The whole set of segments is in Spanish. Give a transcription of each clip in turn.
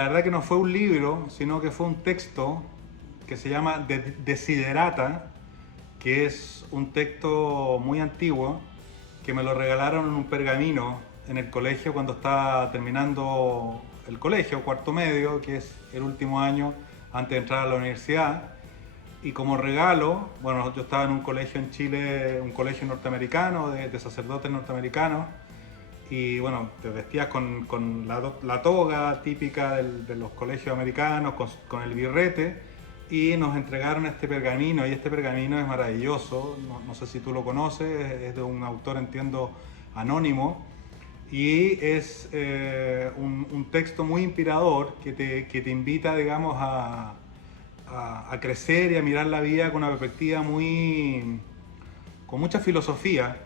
la verdad que no fue un libro, sino que fue un texto que se llama Desiderata, que es un texto muy antiguo, que me lo regalaron en un pergamino en el colegio cuando estaba terminando el colegio, cuarto medio, que es el último año antes de entrar a la universidad. Y como regalo, bueno, yo estaba en un colegio en Chile, un colegio norteamericano, de sacerdotes norteamericanos, y bueno, te vestías con la toga típica de los colegios americanos, con el birrete, y nos entregaron este pergamino, y este pergamino es maravilloso, no sé si tú lo conoces, es de un autor, entiendo, anónimo, y es un texto muy inspirador que te invita, digamos, a crecer y a mirar la vida con una perspectiva con mucha filosofía.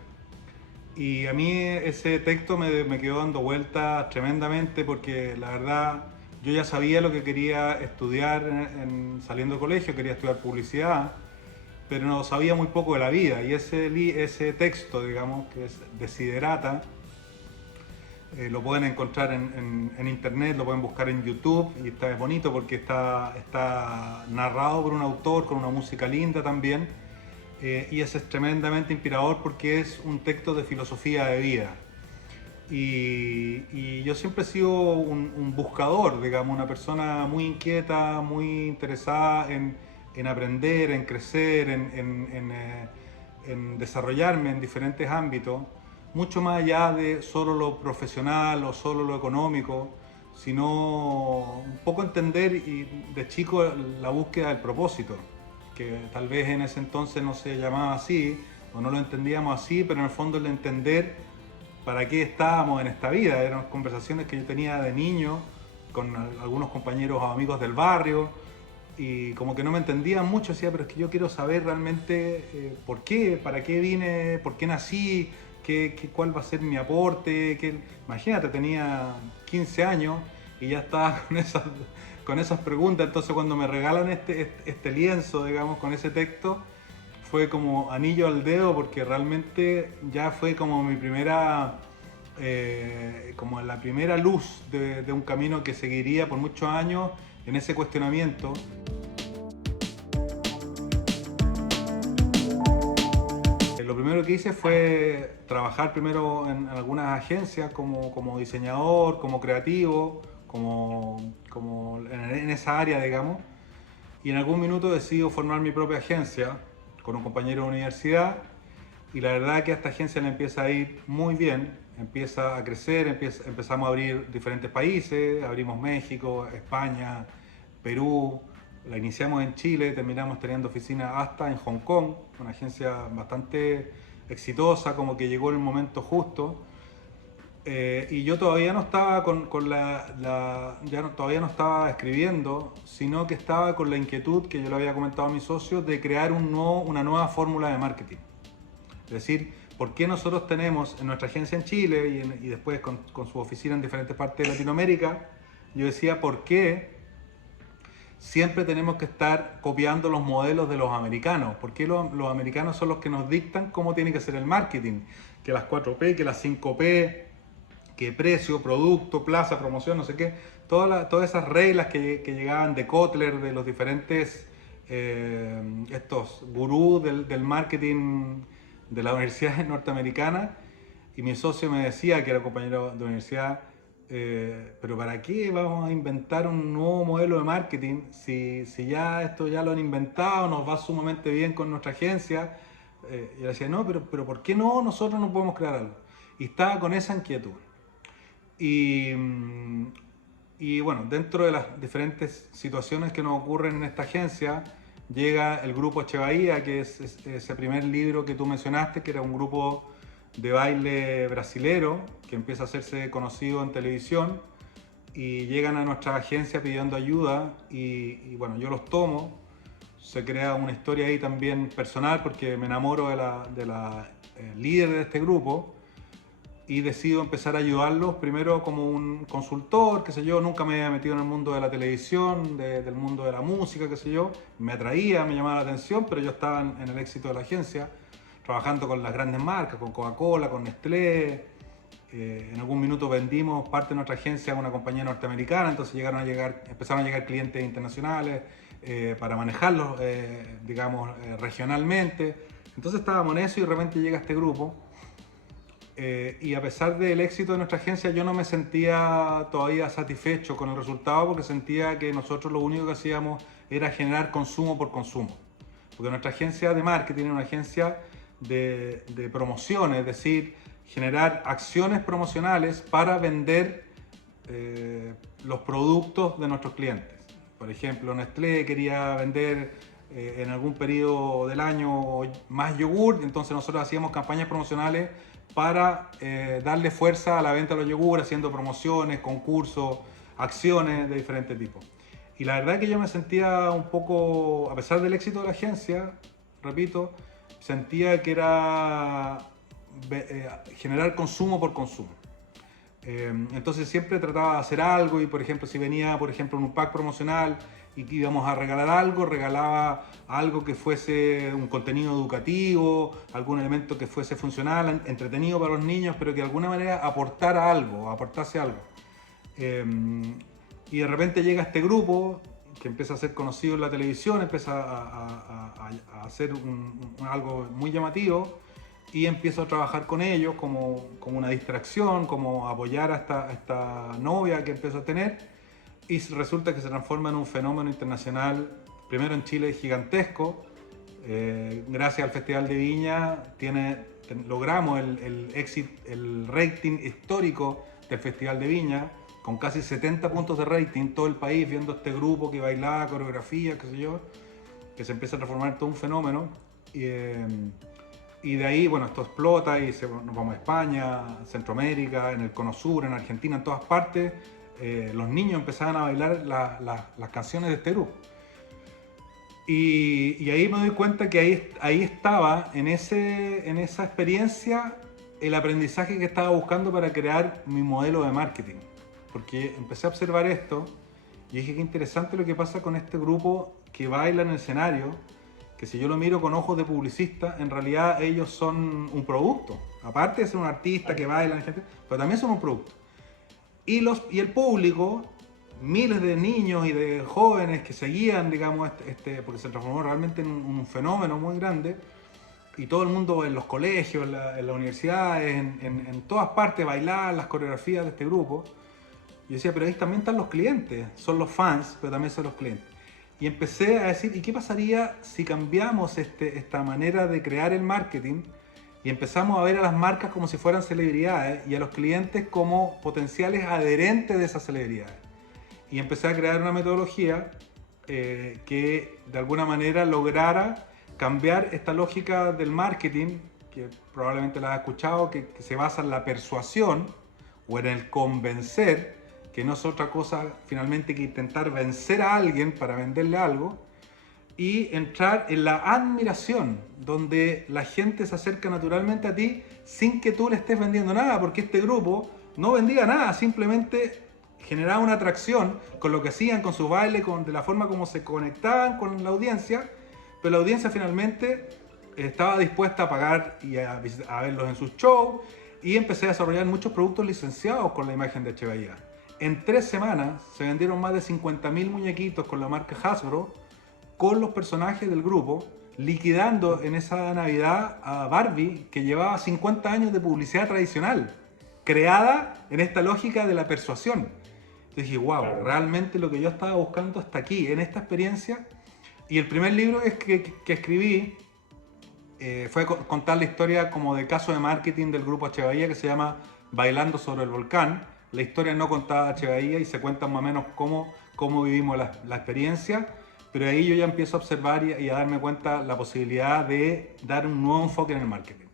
Y a mí ese texto me quedó dando vueltas tremendamente porque la verdad yo ya sabía lo que quería estudiar saliendo del colegio, quería estudiar publicidad, pero no sabía muy poco de la vida. Y ese texto, digamos, que es Desiderata, lo pueden encontrar en internet, lo pueden buscar en YouTube y es bonito porque está narrado por un autor con una música linda también. Y ese es tremendamente inspirador porque es un texto de filosofía de vida. Y yo siempre he sido un buscador, digamos, una persona muy inquieta, muy interesada en aprender, en crecer, en desarrollarme en diferentes ámbitos, mucho más allá de solo lo profesional o solo lo económico, sino un poco entender y de chico la búsqueda del propósito, que tal vez en ese entonces no se llamaba así o no lo entendíamos así, pero en el fondo el entender para qué estábamos en esta vida. Eran conversaciones que yo tenía de niño con algunos compañeros o amigos del barrio y como que no me entendían mucho, decía, pero es que yo quiero saber realmente por qué, para qué vine, por qué nací, cuál va a ser mi aporte. Imagínate, tenía 15 años y ya estaba con esas preguntas, entonces cuando me regalan este lienzo, digamos, con ese texto, fue como anillo al dedo porque realmente ya fue como mi primera, como la primera luz de un camino que seguiría por muchos años en ese cuestionamiento. Lo primero que hice fue trabajar primero en algunas agencias como diseñador, como creativo, como en esa área, digamos. Y en algún minuto decido formar mi propia agencia con un compañero de universidad y la verdad que a esta agencia le empieza a ir muy bien, empieza a crecer, empezamos a abrir diferentes países, abrimos México, España, Perú, la iniciamos en Chile, terminamos teniendo oficina hasta en Hong Kong, una agencia bastante exitosa, como que llegó en el momento justo. Y yo todavía no estaba todavía no estaba escribiendo, sino que estaba con la inquietud que yo le había comentado a mis socios de crear una nueva fórmula de marketing. Es decir, ¿por qué nosotros tenemos en nuestra agencia en Chile y después con su oficina en diferentes partes de Latinoamérica? Yo decía, ¿por qué siempre tenemos que estar copiando los modelos de los americanos? ¿Por qué los americanos son los que nos dictan cómo tiene que ser el marketing? Que las 4P, que las 5P, que precio, producto, plaza, promoción, no sé qué, todas esas reglas que llegaban de Kotler, de los diferentes estos gurús del marketing de las universidades norteamericanas. Y mi socio me decía, que era compañero de universidad, pero ¿para qué vamos a inventar un nuevo modelo de marketing si ya esto ya lo han inventado, nos va sumamente bien con nuestra agencia? Y yo decía, no, pero ¿por qué no nosotros no podemos crear algo? Y estaba con esa inquietud. Y, y bueno, dentro de las diferentes situaciones que nos ocurren en esta agencia, llega el grupo Echevarría, que es ese primer libro que tú mencionaste, que era un grupo de baile brasilero que empieza a hacerse conocido en televisión y llegan a nuestra agencia pidiendo ayuda y bueno, yo los tomo, se crea una historia ahí también personal porque me enamoro de la líder de este grupo y decido empezar a ayudarlos primero como un consultor, qué sé yo, nunca me había metido en el mundo de la televisión, del mundo de la música, qué sé yo, me atraía, me llamaba la atención, pero yo estaba en el éxito de la agencia, trabajando con las grandes marcas, con Coca-Cola, con Nestlé, En algún minuto vendimos parte de nuestra agencia a una compañía norteamericana, entonces empezaron a llegar clientes internacionales para manejarlos, digamos, regionalmente. Entonces estábamos en eso y de repente llega este grupo. Y a pesar del éxito de nuestra agencia, yo no me sentía todavía satisfecho con el resultado porque sentía que nosotros lo único que hacíamos era generar consumo por consumo. Porque nuestra agencia de marketing es una agencia de promociones, es decir, generar acciones promocionales para vender los productos de nuestros clientes. Por ejemplo, Nestlé quería vender en algún periodo del año más yogur, entonces nosotros hacíamos campañas promocionales para darle fuerza a la venta de los yogur, haciendo promociones, concursos, acciones de diferentes tipos. Y la verdad es que yo me sentía un poco, a pesar del éxito de la agencia, repito, sentía que era generar consumo por consumo. Entonces siempre trataba de hacer algo y, por ejemplo, si venía, por ejemplo, un pack promocional y que íbamos a regalar algo, regalaba algo que fuese un contenido educativo, algún elemento que fuese funcional, entretenido para los niños, pero que de alguna manera aportara algo, aportase algo. Y de repente llega este grupo que empieza a ser conocido en la televisión, empieza a hacer algo muy llamativo y empiezo a trabajar con ellos como una distracción, como apoyar a esta novia que empiezo a tener, y resulta que se transforma en un fenómeno internacional, primero en Chile gigantesco. Gracias al Festival de Viña logramos el rating histórico del Festival de Viña, con casi 70 puntos de rating, todo el país viendo este grupo que bailaba, coreografía, qué sé yo, que se empieza a transformar en todo un fenómeno. Y de ahí, bueno, esto explota y nos vamos a España, Centroamérica, en el Cono Sur, en Argentina, en todas partes. Los niños empezaban a bailar las canciones de este grupo. Y ahí me doy cuenta que ahí estaba, en esa experiencia, el aprendizaje que estaba buscando para crear mi modelo de marketing. Porque empecé a observar esto y dije, qué interesante lo que pasa con este grupo que baila en el escenario, que si yo lo miro con ojos de publicista, en realidad ellos son un producto. Aparte de ser un artista que baila, pero también son un producto. Y el público, miles de niños y de jóvenes que seguían, digamos, porque se transformó realmente en un fenómeno muy grande, y todo el mundo en los colegios, en las universidades, en todas partes, bailar las coreografías de este grupo. Yo decía, pero ahí también están los clientes, son los fans, pero también son los clientes. Y empecé a decir, ¿y qué pasaría si cambiamos esta manera de crear el marketing y empezamos a ver a las marcas como si fueran celebridades y a los clientes como potenciales adherentes de esas celebridades? Y empecé a crear una metodología que de alguna manera lograra cambiar esta lógica del marketing, que probablemente la has escuchado, que se basa en la persuasión o en el convencer, que no es otra cosa finalmente que intentar vencer a alguien para venderle algo, y entrar en la admiración, donde la gente se acerca naturalmente a ti sin que tú le estés vendiendo nada, porque este grupo no vendía nada, simplemente generaba una atracción con lo que hacían, con su baile, de la forma como se conectaban con la audiencia, pero la audiencia finalmente estaba dispuesta a pagar y a verlos en sus shows, y empecé a desarrollar muchos productos licenciados con la imagen de Eche Bahía. En 3 semanas se vendieron más de 50.000 muñequitos con la marca Hasbro, con los personajes del grupo, liquidando en esa Navidad a Barbie, que llevaba 50 años de publicidad tradicional, creada en esta lógica de la persuasión. Entonces dije, wow, realmente lo que yo estaba buscando está aquí, en esta experiencia. Y el primer libro que escribí fue contar la historia como de caso de marketing del grupo Eche Bahía, que se llama Bailando sobre el Volcán. La historia no contada de Eche Bahía y se cuenta más o menos cómo vivimos la experiencia, pero ahí yo ya empiezo a observar y a darme cuenta la posibilidad de dar un nuevo enfoque en el marketing.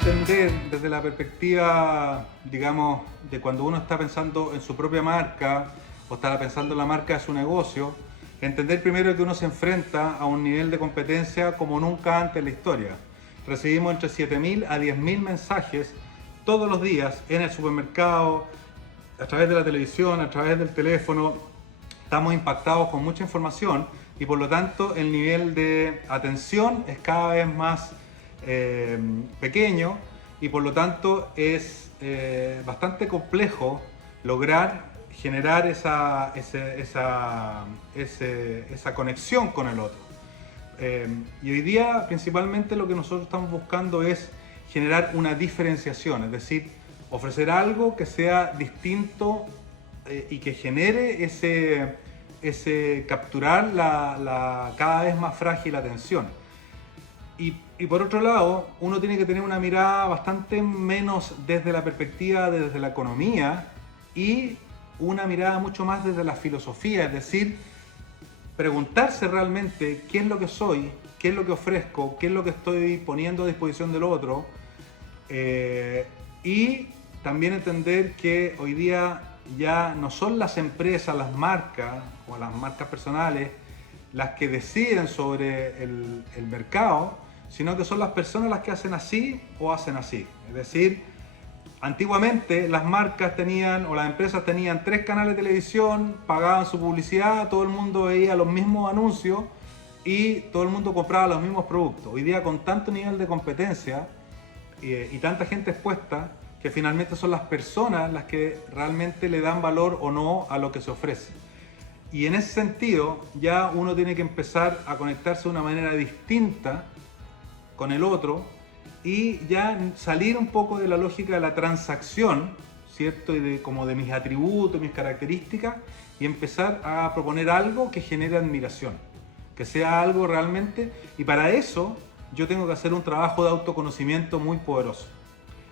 Entender desde la perspectiva, digamos, de cuando uno está pensando en su propia marca o está pensando en la marca de su negocio, entender primero que uno se enfrenta a un nivel de competencia como nunca antes en la historia. Recibimos entre 7.000 a 10.000 mensajes todos los días en el supermercado, a través de la televisión, a través del teléfono. Estamos impactados con mucha información y por lo tanto el nivel de atención es cada vez más pequeño y por lo tanto es bastante complejo lograr generar esa conexión con el otro. Y hoy día principalmente lo que nosotros estamos buscando es generar una diferenciación, es decir, ofrecer algo que sea distinto y que genere ese capturar la cada vez más frágil atención. Y por otro lado, uno tiene que tener una mirada bastante menos desde la perspectiva desde la economía y una mirada mucho más desde la filosofía, es decir, preguntarse realmente qué es lo que soy, qué es lo que ofrezco, qué es lo que estoy poniendo a disposición del otro, y también entender que hoy día ya no son las empresas, las marcas o las marcas personales las que deciden sobre el mercado, sino que son las personas las que hacen así o hacen así. Es decir, antiguamente las marcas tenían o las empresas tenían 3 canales de televisión, pagaban su publicidad, todo el mundo veía los mismos anuncios y todo el mundo compraba los mismos productos. Hoy día con tanto nivel de competencia y tanta gente expuesta, que finalmente son las personas las que realmente le dan valor o no a lo que se ofrece. Y en ese sentido ya uno tiene que empezar a conectarse de una manera distinta con el otro y ya salir un poco de la lógica de la transacción, ¿cierto? Y como de mis atributos, mis características, y empezar a proponer algo que genere admiración, que sea algo realmente, y para eso yo tengo que hacer un trabajo de autoconocimiento muy poderoso.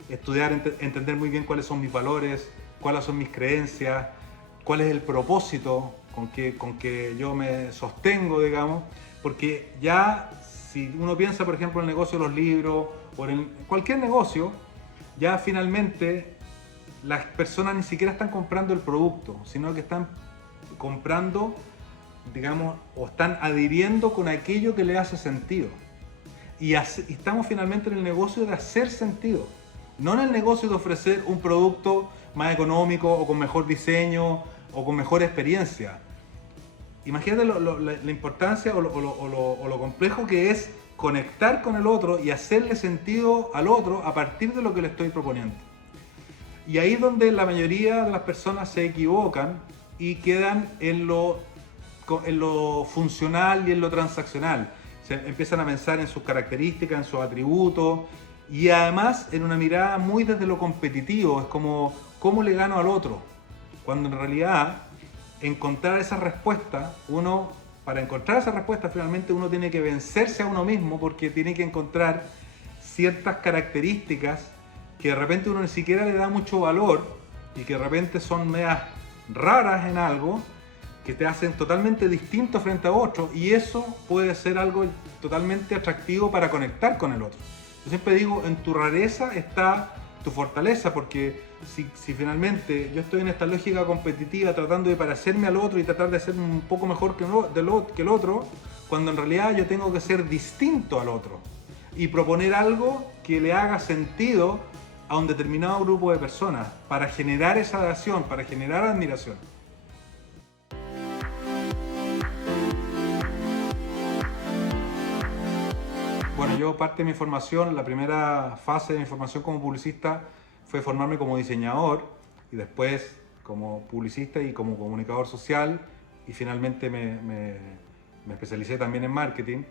Estudiar, entender muy bien cuáles son mis valores, cuáles son mis creencias, cuál es el propósito con que yo me sostengo, digamos, porque ya si uno piensa, por ejemplo, en el negocio de los libros o en cualquier negocio, ya finalmente las personas ni siquiera están comprando el producto, sino que están comprando, digamos, o están adhiriendo con aquello que le hace sentido. Y estamos finalmente en el negocio de hacer sentido, no en el negocio de ofrecer un producto más económico o con mejor diseño o con mejor experiencia. Imagínate la importancia o lo complejo que es conectar con el otro y hacerle sentido al otro a partir de lo que le estoy proponiendo. Y ahí es donde la mayoría de las personas se equivocan y quedan en lo funcional y en lo transaccional. Se empiezan a pensar en sus características, en sus atributos y además en una mirada muy desde lo competitivo. Es como, ¿cómo le gano al otro? Cuando en realidad encontrar esa respuesta, para encontrar esa respuesta finalmente uno tiene que vencerse a uno mismo porque tiene que encontrar ciertas características que de repente uno ni siquiera le da mucho valor y que de repente son medias raras en algo que te hacen totalmente distinto frente a otro y eso puede ser algo totalmente atractivo para conectar con el otro. Yo siempre digo, en tu rareza está tu fortaleza, porque si finalmente yo estoy en esta lógica competitiva tratando de parecerme al otro y tratar de ser un poco mejor que el otro, cuando en realidad yo tengo que ser distinto al otro y proponer algo que le haga sentido a un determinado grupo de personas para generar esa adhesión, para generar admiración. Bueno, yo parte de mi formación, la primera fase de mi formación como publicista fue formarme como diseñador y después como publicista y como comunicador social y finalmente me especialicé también en marketing.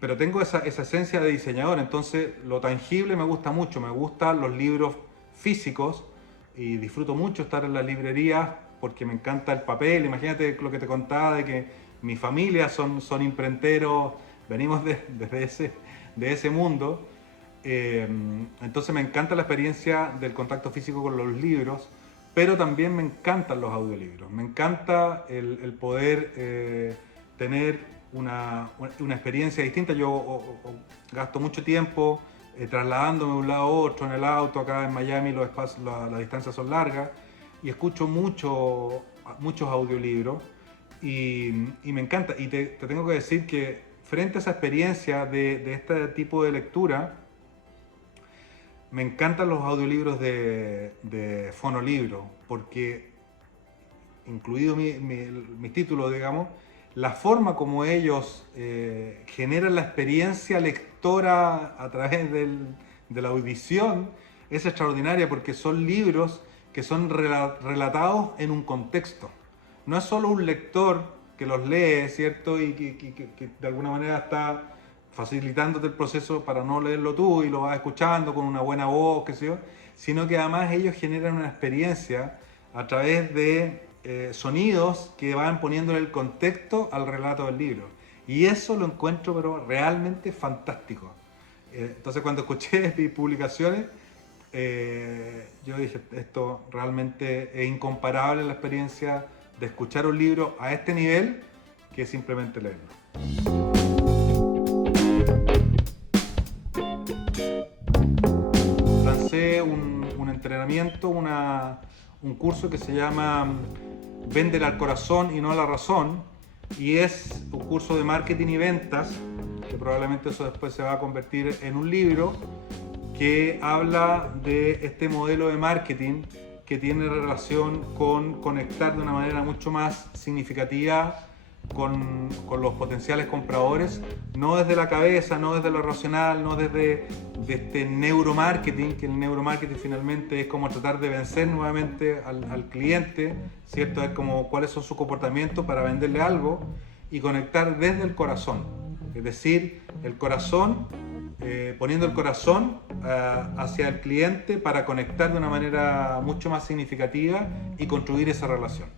Pero tengo esa esencia de diseñador, entonces lo tangible me gusta mucho, me gustan los libros físicos y disfruto mucho estar en las librerías porque me encanta el papel. Imagínate lo que te contaba de que mi familia son imprenteros, venimos de ese mundo. Entonces me encanta la experiencia del contacto físico con los libros, pero también me encantan los audiolibros. Me encanta el poder tener una experiencia distinta. Yo gasto mucho tiempo trasladándome de un lado a otro en el auto. Acá en Miami las distancias son largas y escucho muchos audiolibros y me encanta. Y te tengo que decir que frente a esa experiencia de este tipo de lectura, me encantan los audiolibros de fonolibro, porque incluido mi título, digamos, la forma como ellos generan la experiencia lectora a través de la audición es extraordinaria, porque son libros que son relatados en un contexto. No es solo un lector que los lee, ¿cierto? Y que de alguna manera está facilitándote el proceso para no leerlo tú y lo vas escuchando con una buena voz, qué sé yo, sino que además ellos generan una experiencia a través de sonidos que van poniéndole el contexto al relato del libro. Y eso lo encuentro pero realmente fantástico. Entonces cuando escuché mis publicaciones, yo dije, esto realmente es incomparable la experiencia de escuchar un libro a este nivel que simplemente leerlo. Lancé un entrenamiento, un curso que se llama Véndele al corazón y no a la razón, y es un curso de marketing y ventas, que probablemente eso después se va a convertir en un libro, que habla de este modelo de marketing que tiene relación con conectar de una manera mucho más significativa con los potenciales compradores, no desde la cabeza, no desde lo racional, no desde este neuromarketing, que el neuromarketing finalmente es como tratar de vencer nuevamente al cliente, ¿cierto? Es como cuáles son sus comportamientos para venderle algo, y conectar desde el corazón, es decir, el corazón, poniendo el corazón hacia el cliente para conectar de una manera mucho más significativa y construir esa relación.